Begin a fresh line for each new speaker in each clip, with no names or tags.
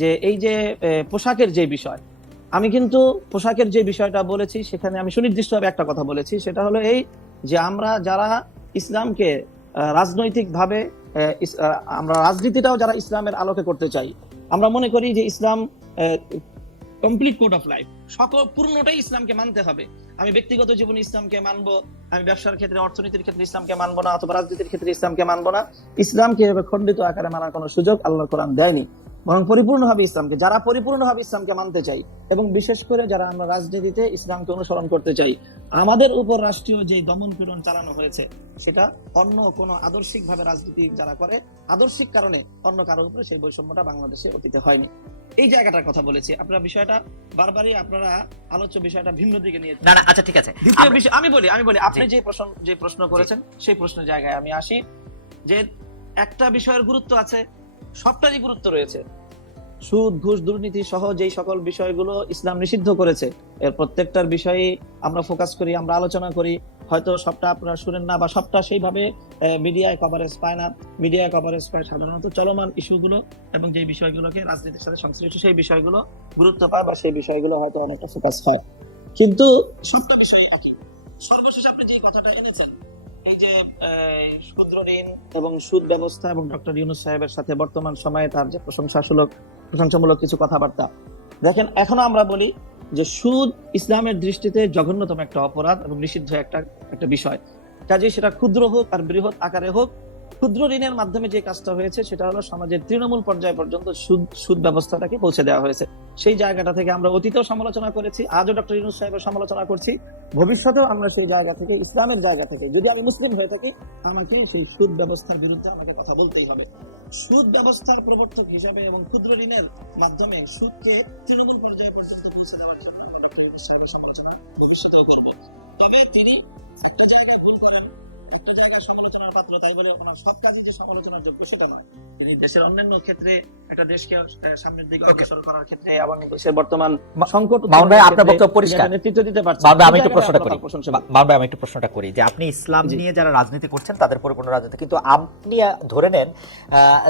যে এই যে পোশাকের যে বিষয়, আমি কিন্তু পোশাকের যে বিষয়টা বলেছি, সেখানে আমি সুনির্দিষ্টভাবে একটা কথা বলেছি, সেটা হলো এই যে আমরা যারা ইসলামকে রাজনৈতিক ভাবে আমরা রাজনীতিটাও যারা ইসলামের আলোকে করতে চাই, আমরা মনে করি যে Islam complete code of life সকল পূর্ণটাই ইসলামকে মানতে হবে। আমি ব্যক্তিগত জীবনে ইসলামকে মানবো, আমি ব্যবসার ক্ষেত্রে, অর্থনীতির ক্ষেত্রে ইসলামকে মানব না, অথবা রাজনীতির ক্ষেত্রে ইসলামকে মানব না। ইসলামকে এভাবে খণ্ডিত আকারে মানার কোনো সুযোগ আল্লাহ কোরআন দেয়নি। বরং পরিপূর্ণভাবে ইসলামকে যারা পরিপূর্ণভাবে ইসলামকে মানতে চাই এবং বিশেষ করে যারা আমরা রাজনীতিতে ইসলামকে অনুসরণ করতে চাই আমাদের উপর রাষ্ট্রীয় যে দমন পীড়ন চালানো হয়েছে সেটা অন্য কোনো আদর্শিক ভাবে রাজনীতি যারা করে আদর্শিক কারণে অন্য কারোর উপরে সেই বৈষম্যটা বাংলাদেশে অতীতে হয়নি। এই জায়গাটার কথা বলেছি। আপনারা বিষয়টা বারবারই আপনারা আলোচ্য বিষয়টা ভিন্ন দিকে নিয়ে
না না আচ্ছা ঠিক আছে।
দ্বিতীয় বিষয় আমি বলি আমি বলি আপনি যে প্রশ্ন যে প্রশ্ন করেছেন সেই প্রশ্নের জায়গায় আমি আসি যে একটা বিষয়ের গুরুত্ব আছে সবটারই গুরুত্ব রয়েছে। সুদ, ঘুষ, দুর্নীতি সহ যেই সকল বিষয়গুলো ইসলাম নিষিদ্ধ করেছে, এর প্রত্যেকটার বিষয়ে আমরা ফোকাস করি, আমরা আলোচনা করি। হয়তো সবটা আপনারা শুনেন না বা সবটা সেইভাবে মিডিয়ায় কভারেজ পায় না। মিডিয়ায় কভারেজ পায় সাধারণত চলমান ইস্যুগুলো এবং যে বিষয়গুলোকে রাজনীতির সাথে সংশ্লিষ্ট সেই বিষয়গুলো গুরুত্ব পায় বা সেই বিষয়গুলো হয়তো অনেকটা ফোকাস হয়। কিন্তু সত্য বিষয় একই। সর্বশেষ আপনি যে কথাটা এনেছেন যে ক্ষুদ্র ঋণ এবং সুদ ব্যবস্থা এবং ডক্টর ইউনুস সাহেবের সাথে বর্তমান সময়ে তার যে প্রশংসাসূলক প্রশংসামূলক কিছু কথাবার্তা। দেখেন এখনও আমরা বলি যে সুদ ইসলামের দৃষ্টিতে জঘন্যতম একটা অপরাধ এবং নিষিদ্ধ একটা একটা বিষয়। কাজেই সেটা ক্ষুদ্র হোক আর বৃহৎ আকারে হোক ক্ষুদ্র ঋণের মাধ্যমে যে কাজটা হয়েছে, সেটা হলো সমাজের তৃণমূল পর্যায় পর্যন্ত সুদ সুদ ব্যবস্থাটাকে পৌঁছে দেওয়া হয়েছে। সেই জায়গাটা থেকে আমরা অতীতেও সমালোচনা করেছি, আজও ডক্টর ইউনুস সাহেবের সমালোচনা করছি। ভবিষ্যতেও আমরা সেই জায়গা থেকে, ইসলামের জায়গা থেকে, যদি আমি মুসলিম হয়ে থাকি, আমাকে সেই সুদ ব্যবস্থার বিরুদ্ধে আমাকে কথা বলতেই হবে। সুদ ব্যবস্থার প্রবর্তক হিসাবে এবং ক্ষুদ্র ঋণের মাধ্যমে সুদকে তৃণমূল পর্যায়ে পর্যন্ত পৌঁছে দেওয়ার জন্য ডক্টর ইউনুস সাহেবের সমালোচনা ভবিষ্যতেও করব। তবে তিনি একটা জায়গায় ভুল করেন। তাই বলে ওনার সব কাজই যে সমালোচনার যোগ্য সেটা নয়। তিনি দেশের অন্যান্য ক্ষেত্রে একটা দেশকে সামনের দিকে অগ্রসর করার ক্ষেত্রে এবং দেশের বর্তমান সংকট
ভাই, আপনার বক্তব্য পরিষ্কার।
নেতৃত্ব দিতে পারছেন।
ভাই, আমি একটু প্রশ্নটা করি। ভাই আমি একটু প্রশ্নটা করি যে আপনি ইসলাম নিয়ে যারা রাজনীতি করছেন তাদের পরিপূর্ণ রাজনীতি। কিন্তু আপনি ধরে নেন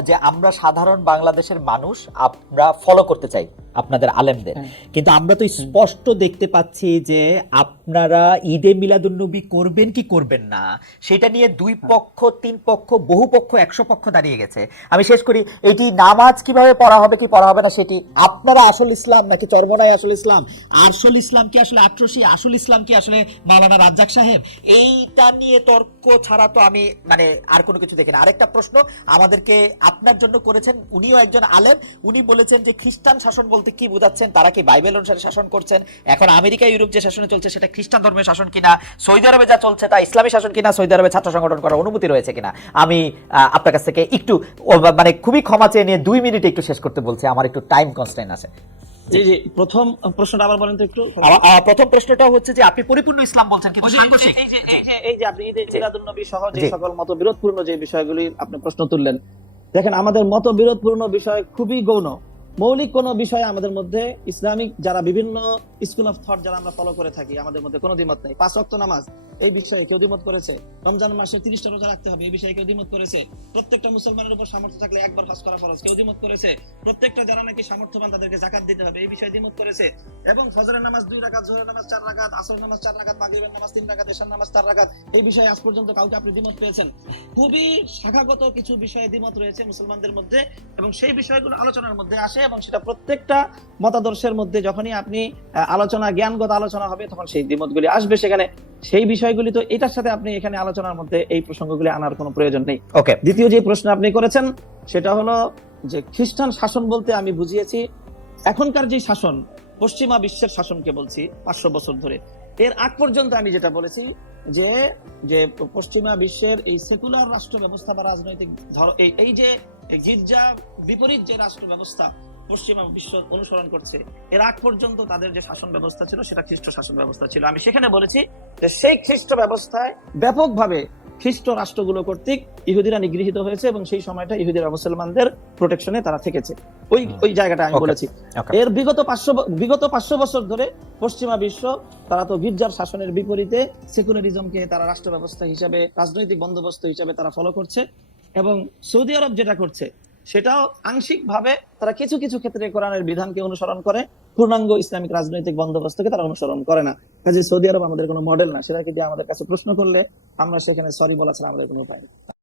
যে আমরা সাধারণ বাংলাদেশের মানুষ আমরা ফলো করতে চাই আপনাদের আলেমদের।
হ্যাঁ।
কিন্তু আমরা তো স্পষ্ট দেখতে পাচ্ছি যে আপনারা ঈদে মিলাদুন্নবী করবেন কি করবেন না? সেটা নিয়ে দুই
হ্যাঁ।
পক্ষ তিন পক্ষ বহু পক্ষ একশো পক্ষ দাঁড়িয়ে গেছে। আমি শেষ করি, এটি নামাজ কীভাবে পড়া হবে, কি পড়া হবে না সেটি আপনারা আসল ইসলাম নাকি চর্মনাই আসল ইসলাম? আসল ইসলাম কি আসলে আটরশি আসল ইসলাম কি আসলে মাওলানা রাজ্জাক সাহেব? এইটা নিয়ে তর্ক ছাড়া তো আমি মানে আর কোনো কিছু দেখি না। আরেকটা প্রশ্ন আমাদেরকে আপনার জন্য করেছেন, উনিও একজন আলেম, উনি বলেছেন যে খ্রিস্টান শাসন বলতে কি বোঝাচ্ছেন, তারা কি বাইবেল অনুসারে শাসন করছেন? এখন আমেরিকা, ইউরোপ যে শাসনে চলছে, সেটা খ্রিস্টান ধর্মের শাসন কিনা, সৌদি আরবে যা চলছে তা ইসলামী শাসন কিনা, সৌদি আরবে ছাত্র সংগঠন করার অনুমতি রয়েছে কিনা? আমি আপনার কাছ থেকে একটু মানে খুবই ক্ষমা চেয়ে নিয়ে দুই মিনিট একটু শেষ করতে বলছি আমার একটু টাইম কনস্ট্যান্ট আছে।
জি জি প্রথম প্রশ্নটা আবার বলেন তো একটু।
প্রথম প্রশ্নটা হচ্ছে যে আপনি পরিপূর্ণ ইসলাম বলছেন কিন্তু সাংঘর্ষিক।
এই যে এই যে আপনি ঈদে মিলাদুন্নবী সহ যে সকল মত বিরোধপূর্ণ যে বিষয়গুলি আপনি প্রশ্ন তুললেন দেখেন আমাদের মত বিরোধপূর্ণ বিষয় খুবই গৌণ। মৌলিক কোন বিষয়ে আমাদের মধ্যে ইসলামিক যারা বিভিন্ন স্কুল অফ থট যারা আমরা ফলো করে থাকি, আমাদের মধ্যে কোনো দ্বিমত নেই। পাঁচ ওয়াক্ত নামাজ, এই বিষয়ে কেউ দ্বিমত করেছে? রমজান মাসে তিরিশটা রোজা রাখতে হবে, এই বিষয়ে কেউ দ্বিমত করেছে? প্রত্যেকটা মুসলমানের উপর সামর্থ্য থাকলে একবার হজ করা ফরজ, কেউ দ্বিমত করেছে? প্রত্যেকটা যারা নাকি সামর্থ্যবান তাদেরকে জাকাত দিতে হবে, এই বিষয়ে দ্বিমত করেছে? এবং ফজরের নামাজ দুই রাকাত, জোহরের নামাজ চার রাকাত আসর নামাজ চার রাকাত, মাগরিবের নামাজ তিন রাকাত এশার নামাজ চার রাকাত, এই বিষয়ে আজ পর্যন্ত কাউকে আপনি দ্বিমত পেয়েছেন? খুবই শাখাগত কিছু বিষয়ে দ্বিমত রয়েছে মুসলমানদের মধ্যে এবং সেই বিষয়গুলো আলোচনার মধ্যে আসে এবং সেটা প্রত্যেকটা মতাদর্শের মধ্যে যখনই আপনি আলোচনা জ্ঞানগত আলোচনা হবে তখন সেই দ্বিমতগুলি আসবে সেখানে। সেই বিষয়গুলি তো এটার সাথে আপনি এখানে আলোচনার মধ্যে এই প্রসঙ্গগুলি আনার কোনো প্রয়োজন নেই।
ওকে
দ্বিতীয় যে প্রশ্ন আপনি করেছেন সেটা হলো যে খ্রিস্টান শাসন বলতে আমি বুঝিয়েছি এখনকার যে শাসন পশ্চিমা বিশ্বের শাসনকে বলছি পাঁচশো বছর ধরে। এর আগ পর্যন্ত আমি যেটা বলেছি যে যে পশ্চিমা বিশ্বের এই সেকুলার রাষ্ট্র ব্যবস্থা বা রাজনৈতিক ধর- এই এই যে গির্জা বিপরীত যে রাষ্ট্র ব্যবস্থা পশ্চিমা বিশ্ব অনুসরণ করছে। এর আগ পর্যন্ত তাদের যে শাসন ব্যবস্থা ছিল সেটা খ্রিস্ট শাসন ব্যবস্থা ছিল। আমি সেখানে বলেছি যে সেই খ্রিস্ট ব্যবস্থায় ব্যাপকভাবে খ্রিস্ট রাষ্ট্রগুলো কর্তৃক ইহুদিরা নিগৃহীত হয়েছে এবং সেই সময়টা ইহুদিরা মুসলমানদের প্রোটেকশনে তারা থেকেছে। ওই ওই জায়গাটা আমি বলেছি। এর বিগত পাঁচশো বিগত পাঁচশো বছর ধরে পশ্চিমা বিশ্ব তারা তো গির্জার শাসনের বিপরীতে সেকুলারিজমকে তারা রাষ্ট্র ব্যবস্থা হিসাবে রাজনৈতিক বন্দোবস্ত হিসাবে তারা ফলো করছে এবং সৌদি আরব যেটা করছে সেটাও আংশিক ভাবে তারা কিছু কিছু ক্ষেত্রে কোরআনের বিধানকে অনুসরণ করে। পূর্ণাঙ্গ ইসলামিক রাজনৈতিক বন্দোবস্তকে তারা অনুসরণ করে না। কাজে সৌদি আরব আমাদের কোনো মডেল না। সেটাকে দিয়ে আমাদের কাছে প্রশ্ন করলে আমরা সেখানে সরি বলা ছাড়া আমাদের কোনো উপায় নেই।